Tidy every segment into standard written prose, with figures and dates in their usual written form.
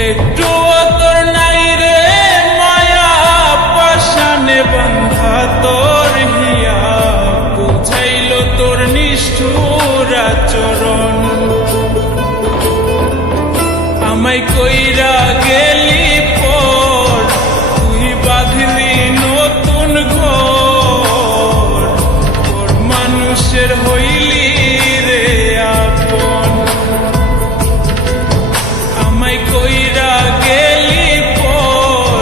একটু তোর নাই রে মায়া পাশানে বান্ধা তোর হিয়া বুঝাইল তোর নিষ্ঠুর আচরণ আমায় কইরা গেলি পর তুই বাঁধলি নতুন ঘর তোর মানুষের হইলি রে আপন আমায় কইরা গেলি পর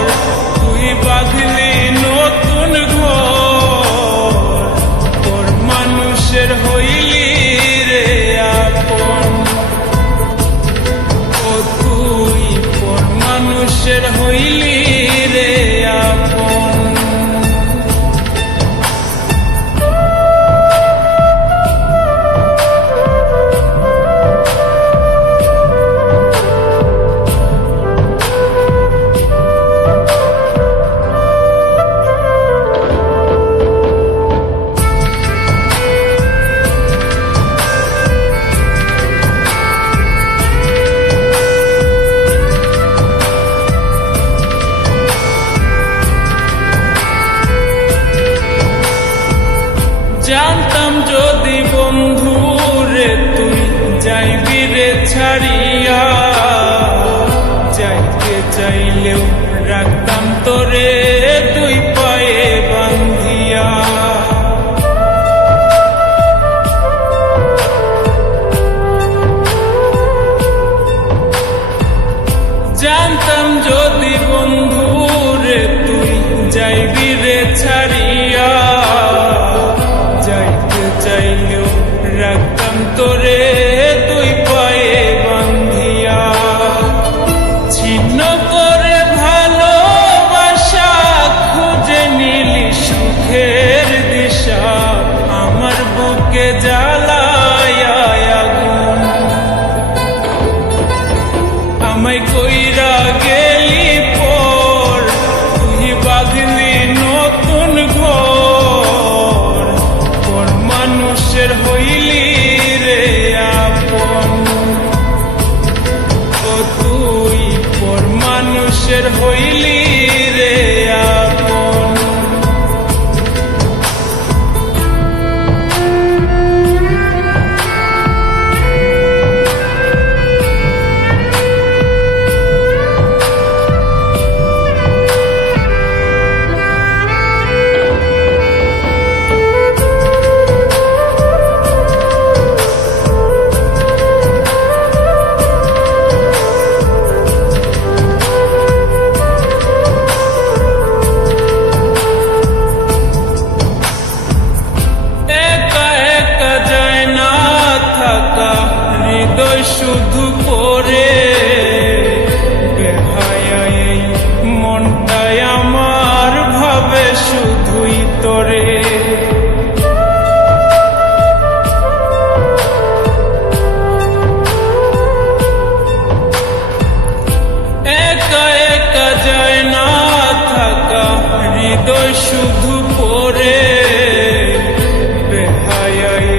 তুই বাঁধলি নতুন ঘর তোর মানুষের হইলি রে আপন ও তুই পর মানুষের হইলি রে আপন জানতাম যদি বন্ধু রে তুই যাইবি রে ছাড়িয়া যাইতে চাইলেও রাখতাম তোরে তুই পায়ে বান্ধিয়া জানতাম যদি বন্ধু রে তুই যাইবি রে ছাড়িয়া চাইলেও রাখতাম তোরে তুই পায়ে বান্ধিয়া ছিন্ন করে ভালোবাসা খুঁজে নিলি সুখের দিশা আমার বুকে জ্বালায় আগুন আমায় কইরা গেলি পর তুই বাঁধলি নতুন ঘর তোর মানুষের হইলি রে আপন ও তুই পর মানুষের হইলি রে আপন শুধু পরে বেহায়াই মনটাই আমার ভাবে শুধুই তোরে একা একা যায় না থাকা হৃদয় শুধু পরে বেহায়াই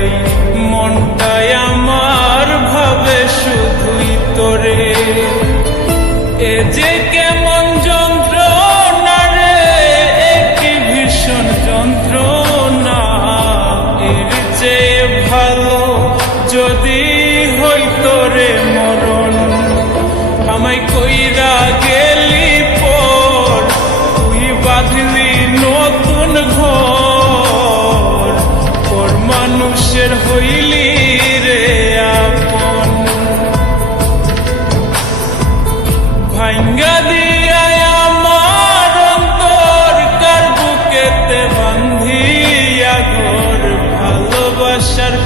মনটাই আমার ভাবে শুধুই তোরে এ যে কেমন যন্ত্রণা রে একই ভীষণ যন্ত্রণা এর চেয়ে ভালো যদি হইতো রে মরণ আমায় কইরা গেলি পর তুই বাঁধলি নতুন ঘর তোর মানুষের হইলি রে আপন ভাঙ্গা দি